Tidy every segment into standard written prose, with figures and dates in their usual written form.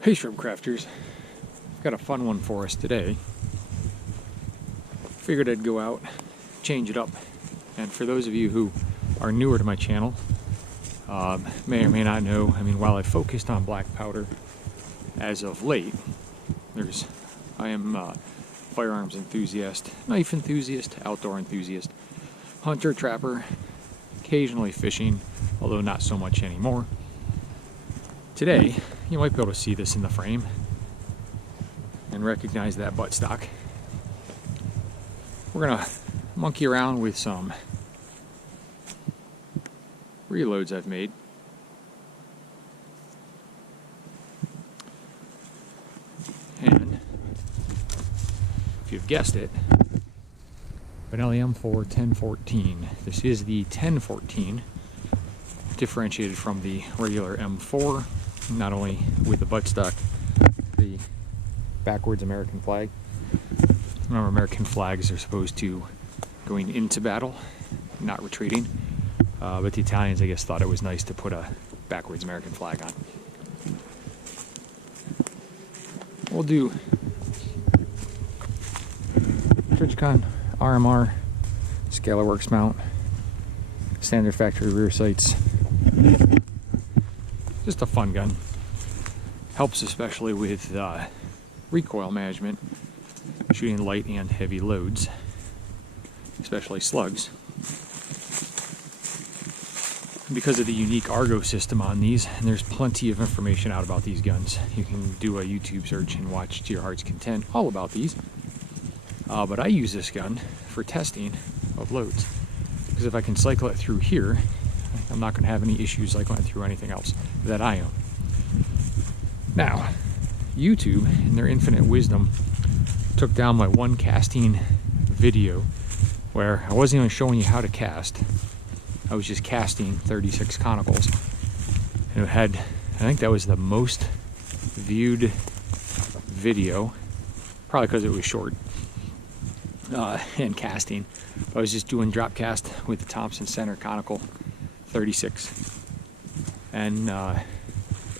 Hey shrimp crafters, I've got a fun one for us today. Figured I'd go out, change it up, and for those of you who are newer to my channel, may or may not know, while I focused on black powder as of late, I am a firearms enthusiast, knife enthusiast, outdoor enthusiast, hunter, trapper, occasionally fishing, although not so much anymore. Today, you might be able to see this in the frame and recognize that buttstock. We're gonna monkey around with some reloads I've made. And if you've guessed it, Benelli M4 1014. This is the 1014, differentiated from the regular M4, not only with the buttstock, the backwards American flag. Remember, American flags are supposed to going into battle, not retreating. But the Italians, I guess, thought it was nice to put a backwards American flag on. We'll do Trijicon RMR Scalar Works mount, standard factory rear sights. Just a fun gun. Helps especially with recoil management, shooting light and heavy loads, especially slugs. Because of the unique Argo system on these, and there's plenty of information out about these guns. You can do a YouTube search and watch to your heart's content all about these. But I use this gun for testing of loads, because if I can cycle it through here, I'm not going to have any issues cycling it through anything else that I own. Now, YouTube, in their infinite wisdom, took down my one casting video where I wasn't even showing you how to cast. I was just casting 36 conicals, and it had, I think that was the most viewed video, probably because it was short and casting. I was just doing drop cast with the Thompson Center conical 36, and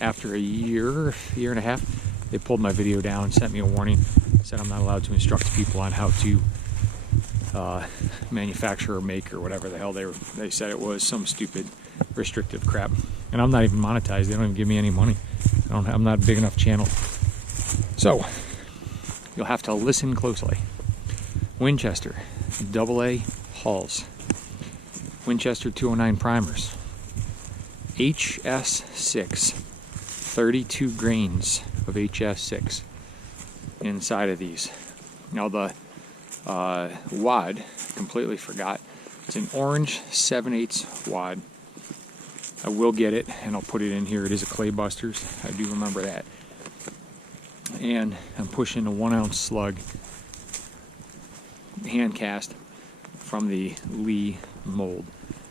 after a year and a half, they pulled my video down, sent me a warning, said I'm not allowed to instruct people on how to manufacture or make or whatever the hell they said it was, some stupid restrictive crap. And I'm not even monetized. They don't even give me any money. I'm not a big enough channel. So you'll have to listen closely. Winchester AA hulls, Winchester 209 primers, HS6, 32 grains of HS6 inside of these. Now the wad, completely forgot. It's an orange 7/8 wad. I will get it and I'll put it in here. It is a Clay Busters. I do remember that. And I'm pushing a 1 ounce slug hand cast from the Lee mold.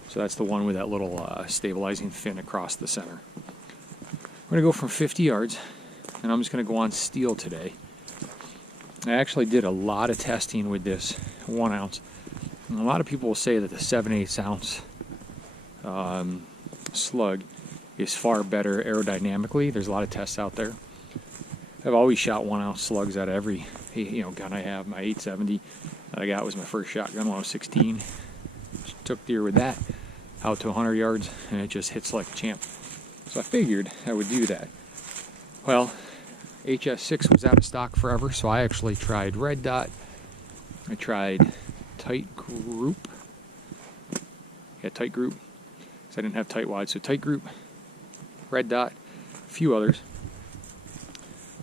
So that's the one with that little stabilizing fin across the center. I'm going to go from 50 yards, and I'm just going to go on steel today. I actually did a lot of testing with this 1 ounce. And a lot of people will say that the 7/8 ounce slug is far better aerodynamically. There's a lot of tests out there. I've always shot 1 ounce slugs out of every gun I have. My 870 that I got was my first shotgun when I was 16. Took deer with that out to 100 yards, and it just hits like a champ. So I figured I would do that. Well, HS6 was out of stock forever, so I actually tried Red Dot. I tried Tight Group. Yeah, Tight Group. So I didn't have tight wide, so Tight Group, Red Dot, a few others.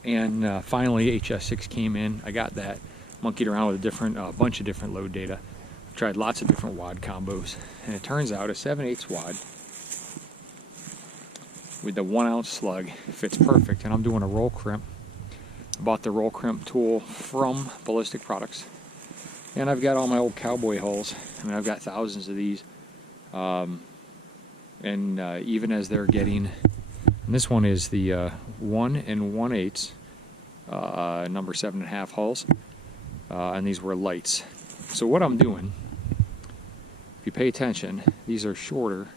And finally, HS6 came in. I got that. Monkeyed around with a bunch of different load data. Tried lots of different wad combos, and it turns out a 7/8 wad with the 1 ounce slug fits perfect. And I'm doing a roll crimp. I bought the roll crimp tool from Ballistic Products, and I've got all my old cowboy hulls. I've got thousands of these, and even as they're getting, and this one is the 1 1/8 number 7.5 hulls, and these were lights. So what I'm doing, if you pay attention, these are shorter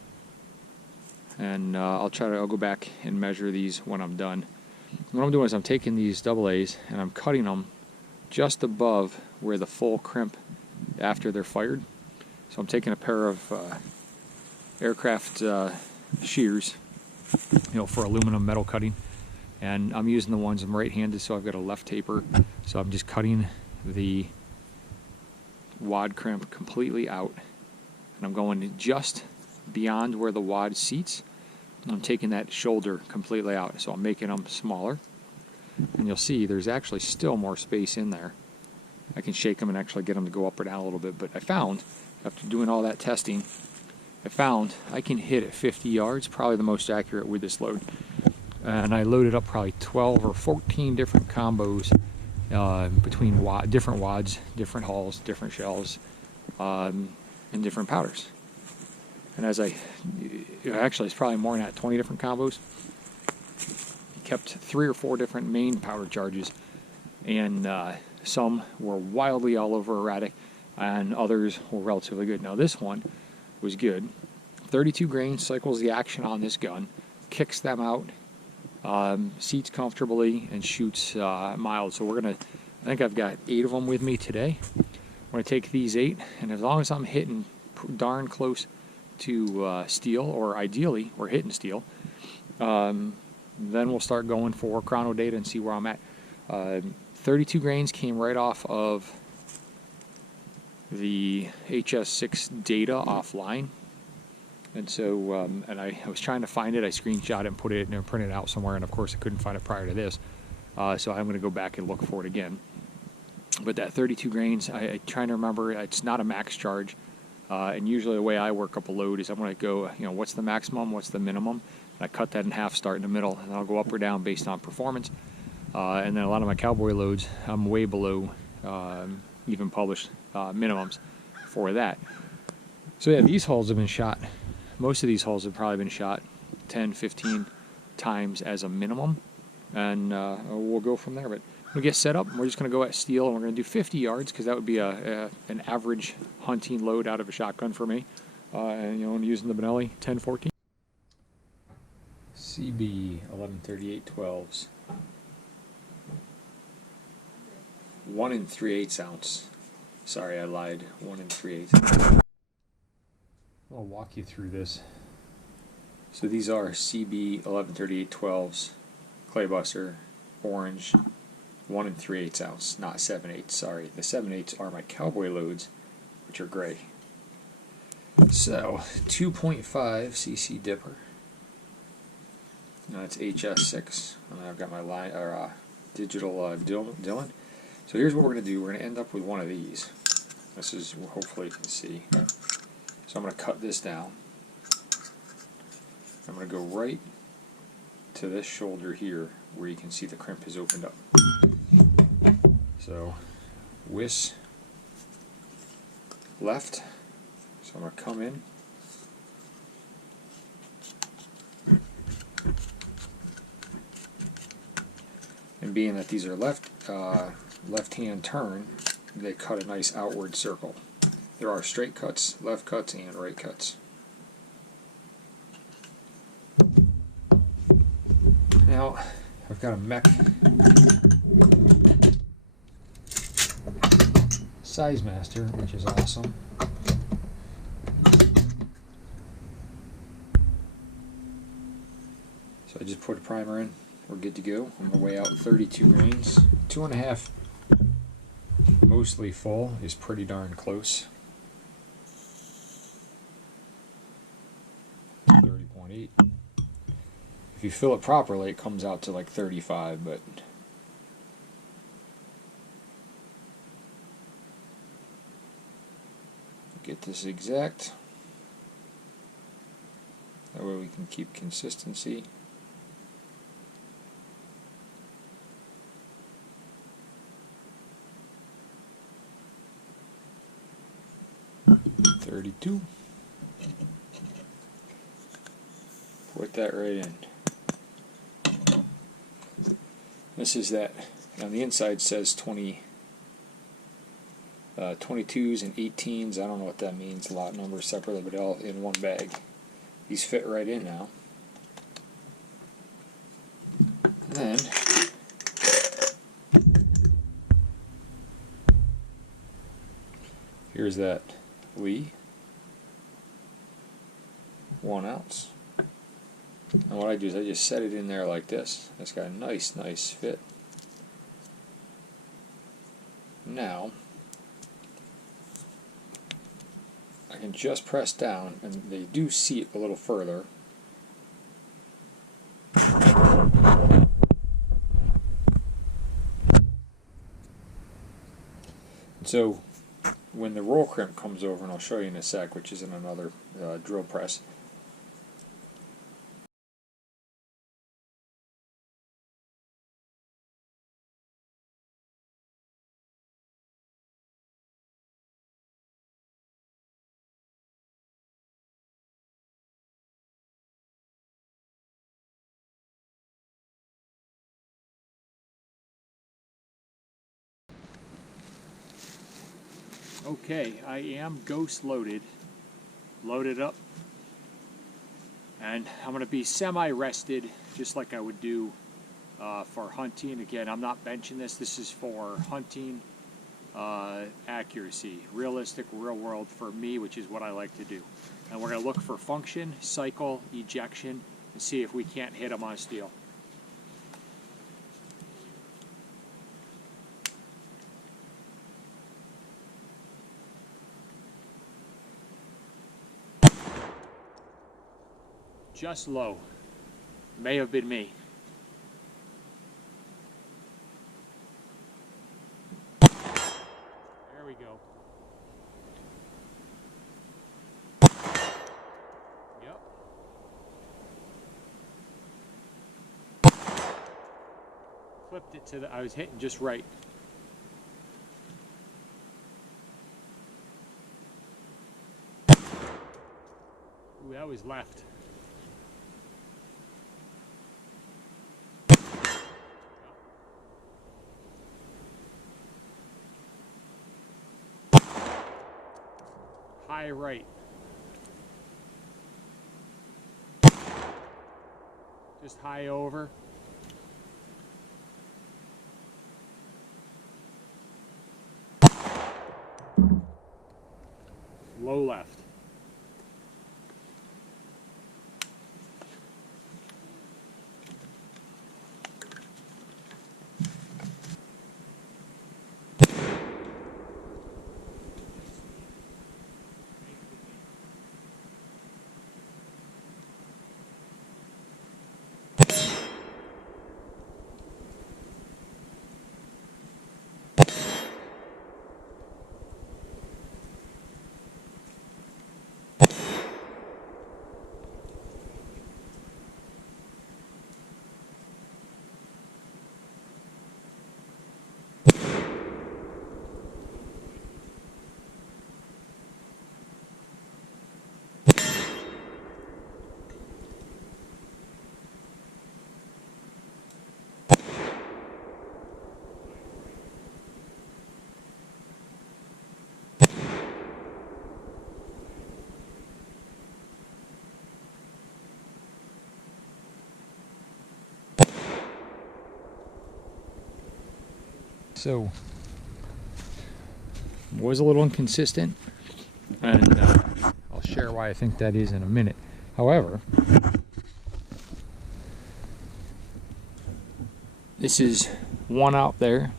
and I'll go back and measure these when I'm done. what I'm doing is I'm taking these double A's and I'm cutting them just above where the full crimp after they're fired. So I'm taking a pair of aircraft shears, for aluminum metal cutting, and I'm using the ones, I'm right-handed, so I've got a left taper, so I'm just cutting the wad crimp completely out, and I'm going just beyond where the wad seats. I'm taking that shoulder completely out, so I'm making them smaller, and you'll see there's actually still more space in there. I can shake them and actually get them to go up or down a little bit, but I found, after doing all that testing, I can hit at 50 yards, probably the most accurate with this load. And I loaded up probably 12 or 14 different combos between different wads, different hulls, different shells, and different powders. And actually it's probably more than that, 20 different combos. Kept 3 or 4 different main powder charges, and some were wildly all over erratic, and others were relatively good. Now this one was good. 32 grain cycles the action on this gun, kicks them out, seats comfortably, and shoots mild. So I think I've got 8 of them with me today. I'm going to take these 8, and as long as I'm hitting darn close to steel, or ideally we're hitting steel, then we'll start going for chrono data and see where I'm at. 32 grains came right off of the HS6 data offline, and so and I was trying to find it. I screenshot it and put it and printed it out somewhere, and of course I couldn't find it prior to this, so I'm going to go back and look for it again. But that 32 grains, I'm trying to remember, it's not a max charge, and usually the way I work up a load is I'm going to go, what's the maximum, what's the minimum, and I cut that in half, start in the middle, and I'll go up or down based on performance. And then a lot of my cowboy loads, I'm way below even published minimums for that. So yeah, these hulls have been shot. Most of these hulls have probably been shot 10, 15 times as a minimum, and we'll go from there. But we get set up, and we're just going to go at steel, and we're going to do 50 yards because that would be an average hunting load out of a shotgun for me. And I'm using the Benelli 1014. CB 1138-12s. 1 3/8 ounce. Sorry, I lied. 1 3/8. I'll walk you through this. So these are CB 1138-12s, Claybuster, orange, 1 3/8 ounce, not 7/8. Sorry, the 7/8 are my cowboy loads, which are gray. So 2.5 cc dipper. Now it's HS6, and I've got my line or digital Dylan. So here's what we're going to do. We're going to end up with one of these. This is, hopefully you can see. So I'm going to cut this down. I'm going to go right to this shoulder here where you can see the crimp has opened up. So whisk left. So I'm going to come in. And being that these are left-hand turn, they cut a nice outward circle. There are straight cuts, left cuts, and right cuts. Now, I've got a mech size master, which is awesome. So I just put a primer in. We're good to go. I'm going to weigh out 32 grains. 2.5, mostly full, is pretty darn close. 30.8. If you fill it properly, it comes out to like 35, but get this exact. That way we can keep consistency. Put that right in. This is that. On the inside says 22s and 18s. I don't know what that means. Lot numbers separately, but all in one bag. These fit right in now. And then Here's that Lee, 1 ounce. And what I do is I just set it in there like this. It's got a nice fit. Now I can just press down, and they do seat a little further. So when the roll crimp comes over, and I'll show you in a sec, which is in another drill press, okay, I am ghost loaded up, and I'm going to be semi-rested just like I would do for hunting. Again, I'm not benching this. This is for hunting accuracy, realistic, real world for me, which is what I like to do. And we're going to look for function, cycle, ejection, and see if we can't hit them on steel. Just low. May have been me. There we go. Yep. Flipped it to the, I was hitting just right. Ooh, that was left. High right. Just high over. Low left. So, was a little inconsistent, and I'll share why I think that is in a minute. However, this is 1 out there,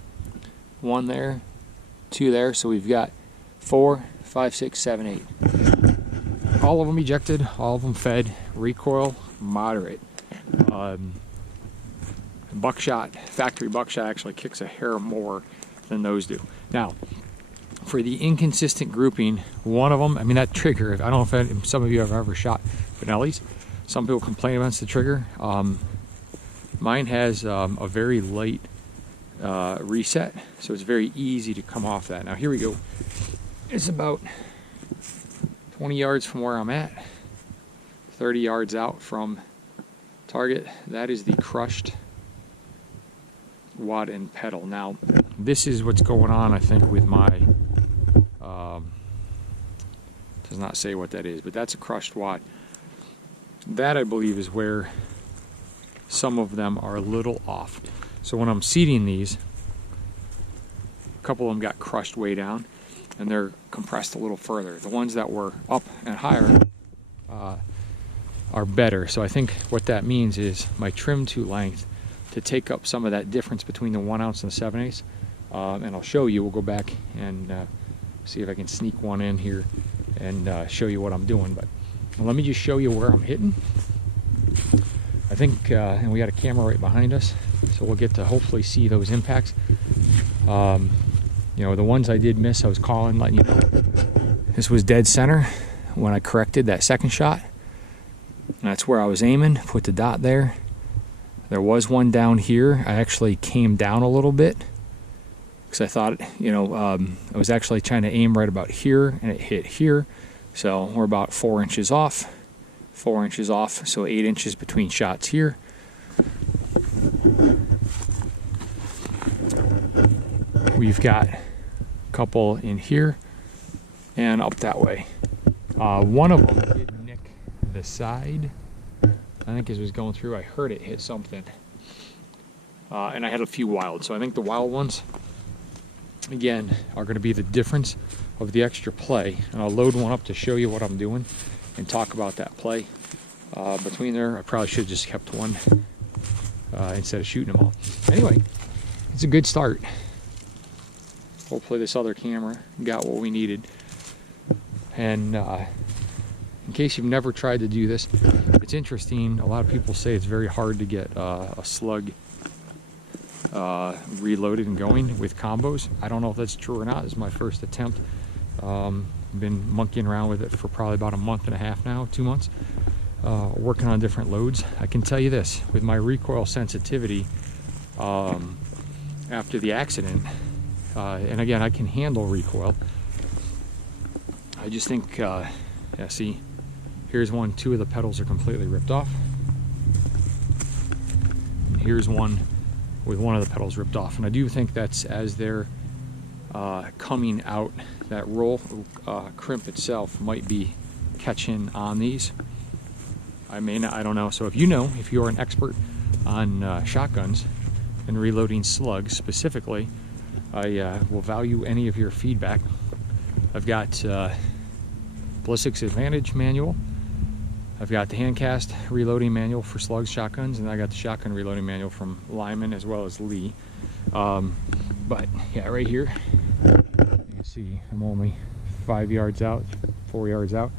1 there, 2 there, so we've got 4, 5, 6, 7, 8. All of them ejected, all of them fed, recoil moderate. Buckshot, factory buckshot actually kicks a hair more than those do. Now, for the inconsistent grouping, one of them, I mean that trigger, I don't know if some of you have ever shot Benelli's. Some people complain about the trigger. Mine has a very light reset, so it's very easy to come off that. Now here we go. It's about 20 yards from where I'm at, 30 yards out from target. That is the crushed wad and pedal. Now this is what's going on, I think, with my does not say what that is, but that's a crushed wad. That, I believe, is where some of them are a little off. So when I'm seating these, a couple of them got crushed way down. and they're compressed a little further. The ones that were up and higher are better. So I think what that means is my trim to length to take up some of that difference between the 1 ounce and the 7/8. And I'll show you. We'll go back and see if I can sneak one in here and show you what I'm doing. But let me just show you where I'm hitting. I think, and we got a camera right behind us, so we'll get to hopefully see those impacts. You know, the ones I did miss, I was calling, letting you know. This was dead center when I corrected that second shot. And that's where I was aiming, put the dot there. There was one down here. I actually came down a little bit because I thought, you know, I was actually trying to aim right about here, and it hit here. So we're about 4 inches off. 4 inches off, so 8 inches between shots here. We've got a couple in here and up that way. One of them did nick the side. I think as it was going through, I heard it hit something. And I had a few wild, so I think the wild ones, again, are going to be the difference of the extra play. And I'll load one up to show you what I'm doing and talk about that play. Between there, I probably should have just kept one instead of shooting them all. Anyway, it's a good start. Hopefully this other camera got what we needed. And in case you've never tried to do this, it's interesting. A lot of people say it's very hard to get a slug reloaded and going with combos. I don't know if that's true or not. This is my first attempt. I've been monkeying around with it for probably about a month and a half now, 2 months, working on different loads. I can tell you this, with my recoil sensitivity after the accident, and again, I can handle recoil. I just think, yeah, see, here's one, 2 of the pedals are completely ripped off. And here's one with 1 of the pedals ripped off. And I do think that's as they're coming out, that roll crimp itself might be catching on these. I may not, I don't know. So if you know, if you're an expert on shotguns and reloading slugs specifically, I will value any of your feedback. I've got Ballistics Advantage manual. I've got the handcast reloading manual for slugs, shotguns, and I got the shotgun reloading manual from Lyman as well as Lee. But yeah, right here, you can see I'm only 5 yards out, 4 yards out.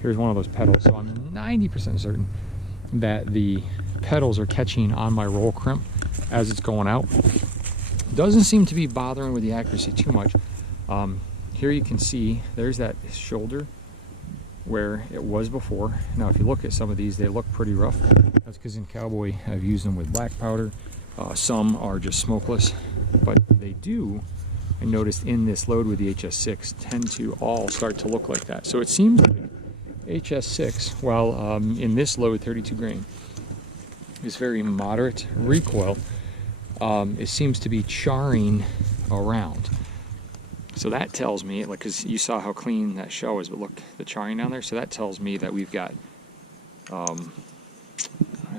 Here's one of those pedals. So I'm 90% certain that the pedals are catching on my roll crimp as it's going out. Doesn't seem to be bothering with the accuracy too much. Here you can see there's that shoulder where it was before. Now if you look at some of these, they look pretty rough. That's because in cowboy I've used them with black powder. Some are just smokeless, but they do, I noticed in this load with the HS6, tend to all start to look like that. So it seems like HS6, while in this load 32 grain is very moderate recoil, it seems to be charring around. So that tells me, like, because you saw how clean that shell is, but look, the charring down there. So that tells me that we've got,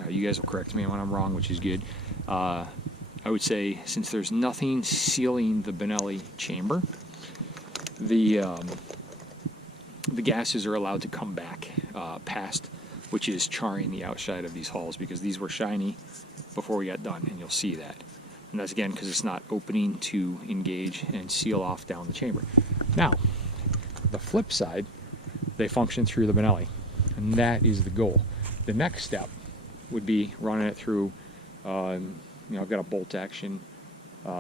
you guys will correct me when I'm wrong, which is good. I would say since there's nothing sealing the Benelli chamber, the gases are allowed to come back past, which is charring the outside of these hulls, because these were shiny before we got done, and you'll see that. And that's again because it's not opening to engage and seal off down the chamber. Now, the flip side, they function through the Benelli, and that is the goal. The next step would be running it through, you know, I've got a bolt action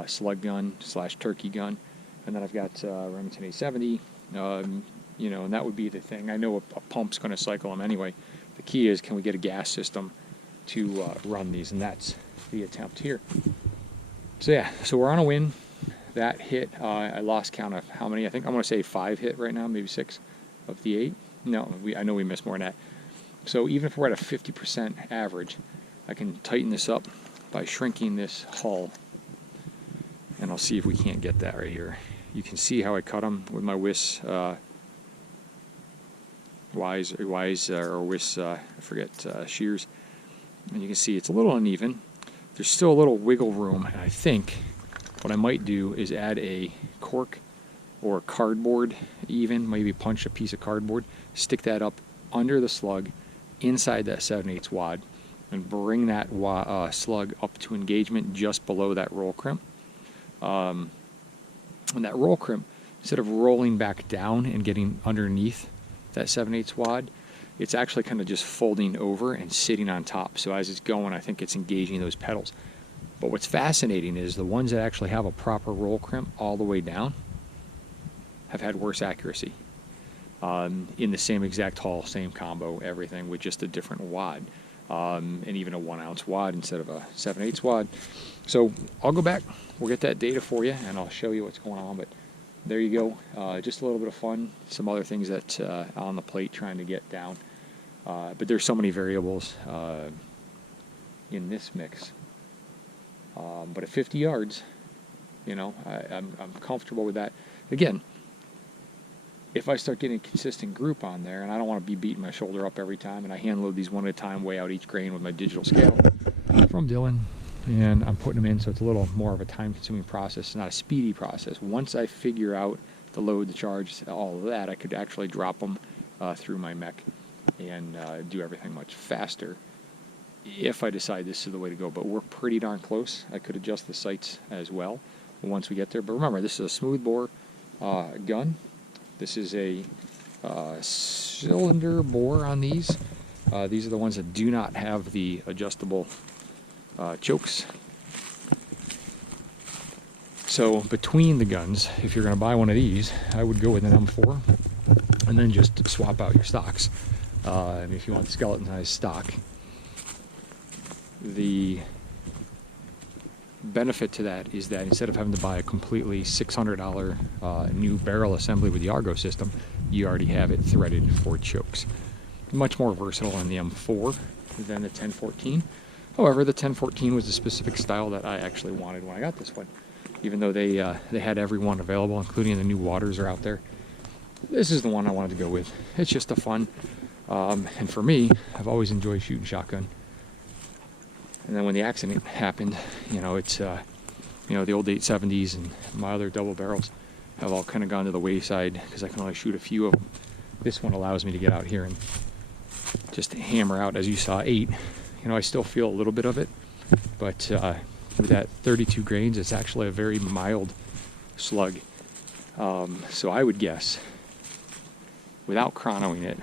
slug gun / turkey gun, and then I've got Remington 870, you know, and that would be the thing. I know a pump's going to cycle them anyway. The key is, can we get a gas system to run these, and that's the attempt here. So yeah, so we're on a win. That hit, I lost count of how many. I think I'm going to say 5 hit right now, maybe 6 of the 8. No, I know we missed more than that. So even if we're at a 50% average, I can tighten this up by shrinking this hull, and I'll see if we can't get that right here. You can see how I cut them with my Wiss shears, and you can see it's a little uneven. There's still a little wiggle room, and I think what I might do is add a cork or cardboard, even maybe punch a piece of cardboard, stick that up under the slug inside that 7/8 wad, and bring that slug up to engagement just below that roll crimp. And that roll crimp, instead of rolling back down and getting underneath that 7/8 wad, it's actually kind of just folding over and sitting on top. So as it's going, I think it's engaging those pedals. But what's fascinating is the ones that actually have a proper roll crimp all the way down have had worse accuracy in the same exact hull, same combo, everything, with just a different wad, and even a 1-ounce wad instead of a 7/8 wad. So I'll go back, we'll get that data for you, and I'll show you what's going on. But there you go, just a little bit of fun, some other things that on the plate trying to get down. But there's so many variables in this mix. But at 50 yards, you know, I'm comfortable with that. Again, if I start getting a consistent group on there, and I don't want to be beating my shoulder up every time, and I hand load these one at a time, weigh out each grain with my digital scale from Dylan, and I'm putting them in, so it's a little more of a time-consuming process, not a speedy process. Once I figure out the load, the charge, all of that, I could actually drop them through my mech and do everything much faster if I decide this is the way to go. But we're pretty darn close. I could adjust the sights as well once we get there. But remember, this is a smooth bore gun. This is a cylinder bore on these. These are the ones that do not have the adjustable chokes. So between the guns, if you're going to buy one of these, I would go with an M4 and then just swap out your stocks. If you want skeletonized stock, the benefit to that is that instead of having to buy a completely $600 new barrel assembly with the Argo system, you already have it threaded for chokes. Much more versatile in the M4 than the 1014. However, the 1014 was the specific style that I actually wanted when I got this one. Even though they had every one available, including the new waters are out there, this is the one I wanted to go with. It's just a fun, and for me, I've always enjoyed shooting shotgun. And then when the accident happened, you know, it's, you know, the old 870s and my other double barrels have all kind of gone to the wayside because I can only shoot a few of them. This one allows me to get out here and just hammer out, as you saw, 8. You know, I still feel a little bit of it, but with that 32 grains, it's actually a very mild slug. So I would guess, without chronoing it,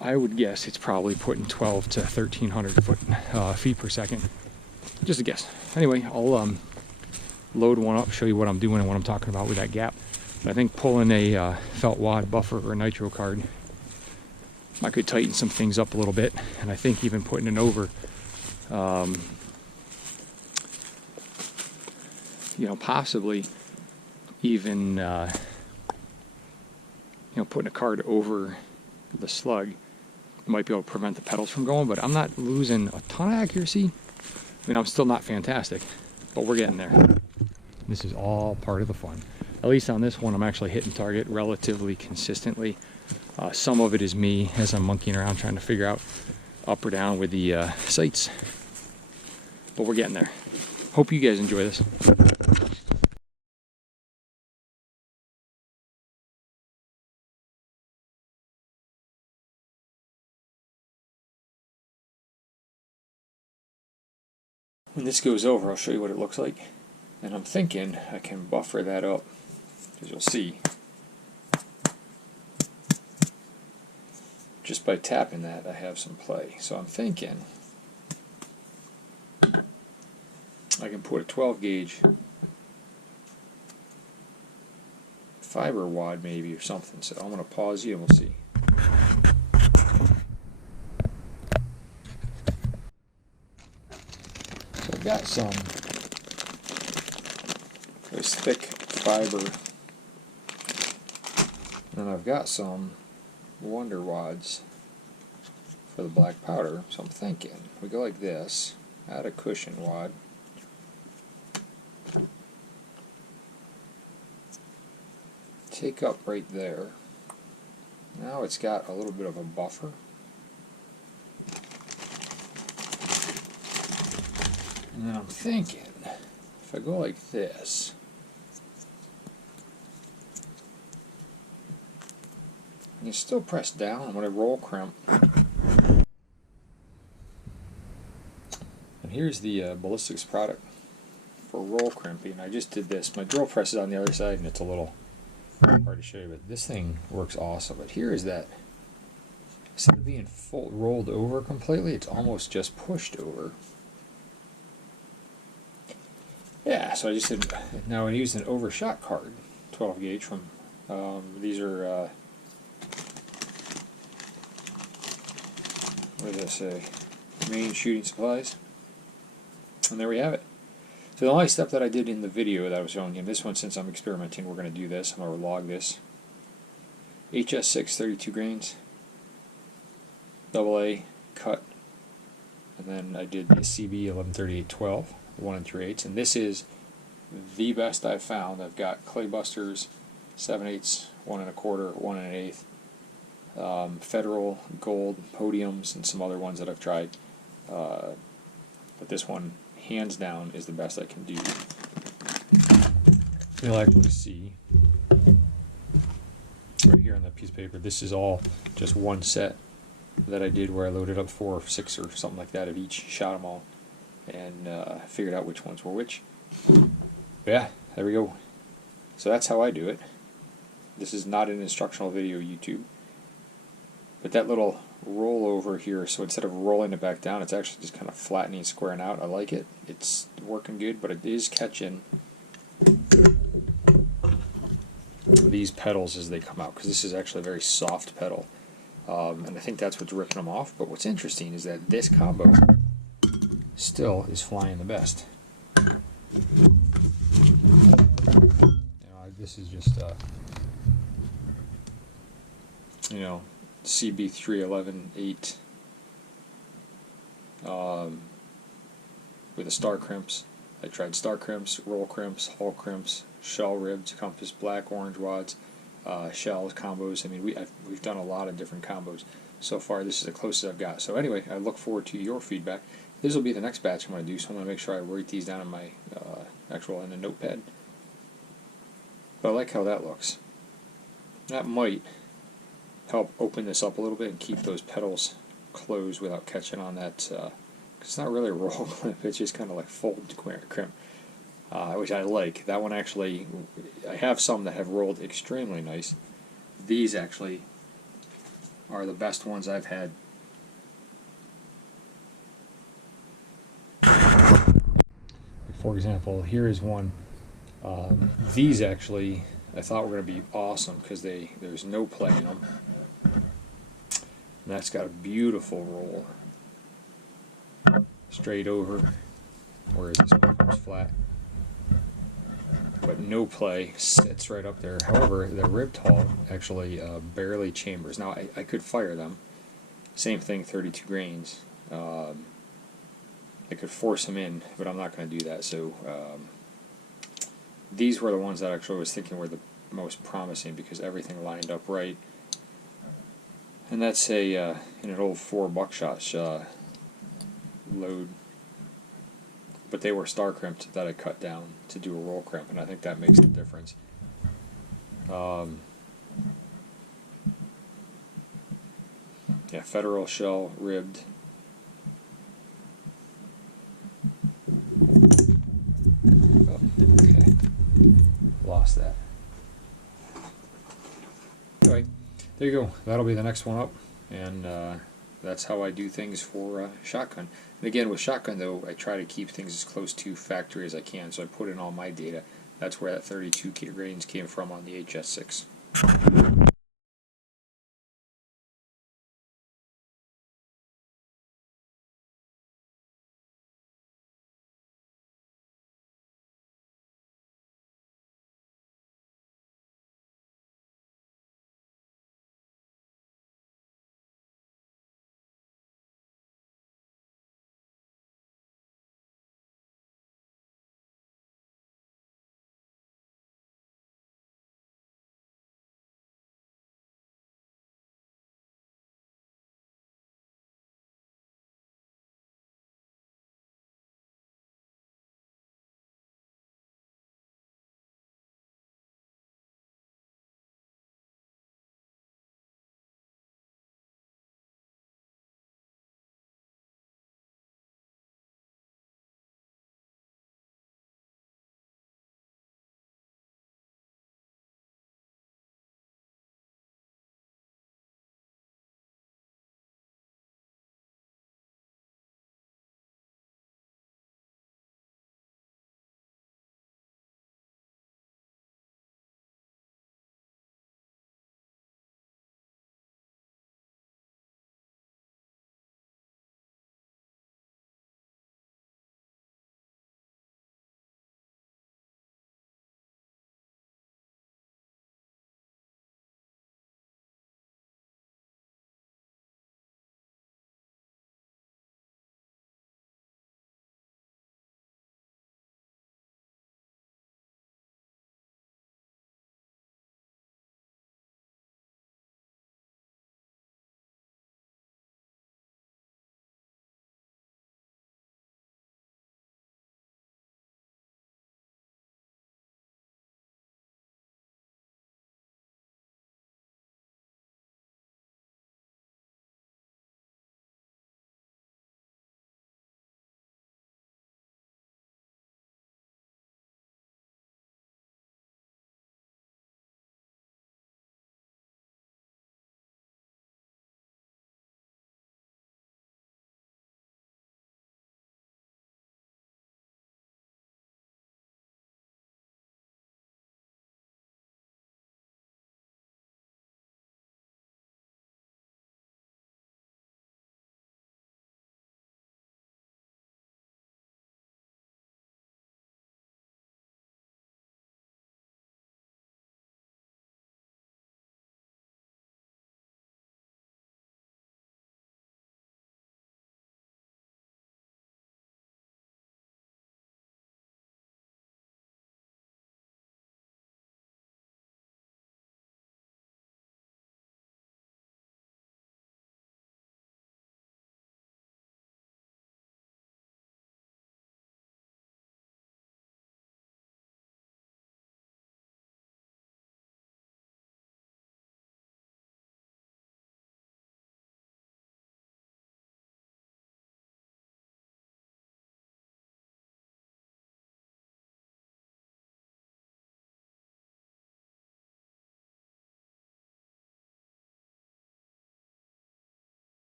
I would guess it's probably putting 12 to 1,300 feet per second. Just a guess. Anyway, I'll load one up, show you what I'm doing and what I'm talking about with that gap. But I think pulling a felt wad buffer or a nitro card, I could tighten some things up a little bit. And I think even putting it over, you know, possibly even, you know, putting a card over the slug might be able to prevent the pedals from going, but I'm not losing a ton of accuracy. I mean, I'm still not fantastic, but we're getting there. This is all part of the fun. At least on this one, I'm actually hitting target relatively consistently. Some of it is me as I'm monkeying around trying to figure out up or down with the sights, but we're getting there. Hope you guys enjoy this. When this goes over, I'll show you what it looks like. And I'm thinking I can buffer that up, as you'll see. Just by tapping that, I have some play. So I'm thinking I can put a 12 gauge fiber wad maybe or something. So I'm going to pause you and we'll see. So I've got some nice thick fiber, and I've got some wonder wads for the black powder. So I'm thinking we go like this, add a cushion wad, take up right there. Now it's got a little bit of a buffer. And then I'm thinking, if I go like this, And it's still pressed down. I'm going to roll crimp. And here's the ballistics product for roll crimping. I just did this. My drill press is on the other side, and it's a little hard to show you, but this thing works awesome. But here is that, instead of being rolled over completely, it's almost just pushed over. Yeah, so I just did. Now I used an overshot card, 12 gauge from. These are. What does that say? Main shooting supplies. And there we have it. So the only step that I did in the video that I was showing you, this one, since I'm experimenting, we're going to do this. I'm going to log this. HS6 32 grains. AA cut. And then I did the CB 1138-12, 1 3/8. And this is the best I've found. I've got clay busters, 7/8, 1 1/4, 1 1/8. Federal, gold, podiums, and some other ones that I've tried. But this one, hands down, is the best I can do. You'll actually see right here on that piece of paper, this is all just one set that I did where I loaded up 4 or 6 or something like that of each, shot them all, and figured out which ones were which. But yeah, there we go. So that's how I do it. This is not an instructional video, YouTube. But that little roll over here, so instead of rolling it back down, it's actually just kind of flattening and squaring out. I like it. It's working good, but it is catching these petals as they come out, because this is actually a very soft petal. And I think that's what's ripping them off. But what's interesting is that this combo still is flying the best. You know, this is just, you know, CB3 11-8 with the star crimps. I tried star crimps, roll crimps, hull crimps, shell ribbed, compass black, orange wads, shells, combos. I mean, we've done a lot of different combos. So far, this is the closest I've got. So anyway, I look forward to your feedback. This will be the next batch I'm going to do, so I'm going to make sure I write these down in my in a notepad. But I like how that looks. That might help open this up a little bit and keep those petals closed without catching on that. Cause it's not really a roll clip, it's just kind of like fold crimp, which I like. That one actually, I have some that have rolled extremely nice. These actually are the best ones I've had. For example, here is one. These actually, I thought were going to be awesome because there's no play in them. And that's got a beautiful roll. Straight over, whereas this one comes flat. But no play, sits right up there. However, the rib hull actually barely chambers. Now, I could fire them. Same thing, 32 grains. I could force them in, but I'm not going to do that. So these were the ones that actually I was thinking were the most promising because everything lined up right. And that's in an old 4 buckshot load. But they were star crimped that I cut down to do a roll crimp, and I think that makes the difference. Yeah, federal shell ribbed. Oh, okay, lost that. Anyway, there you go. That'll be the next one up, and that's how I do things for shotgun. And again, with shotgun though, I try to keep things as close to factory as I can, so I put in all my data. That's where that 32 grains came from on the HS6.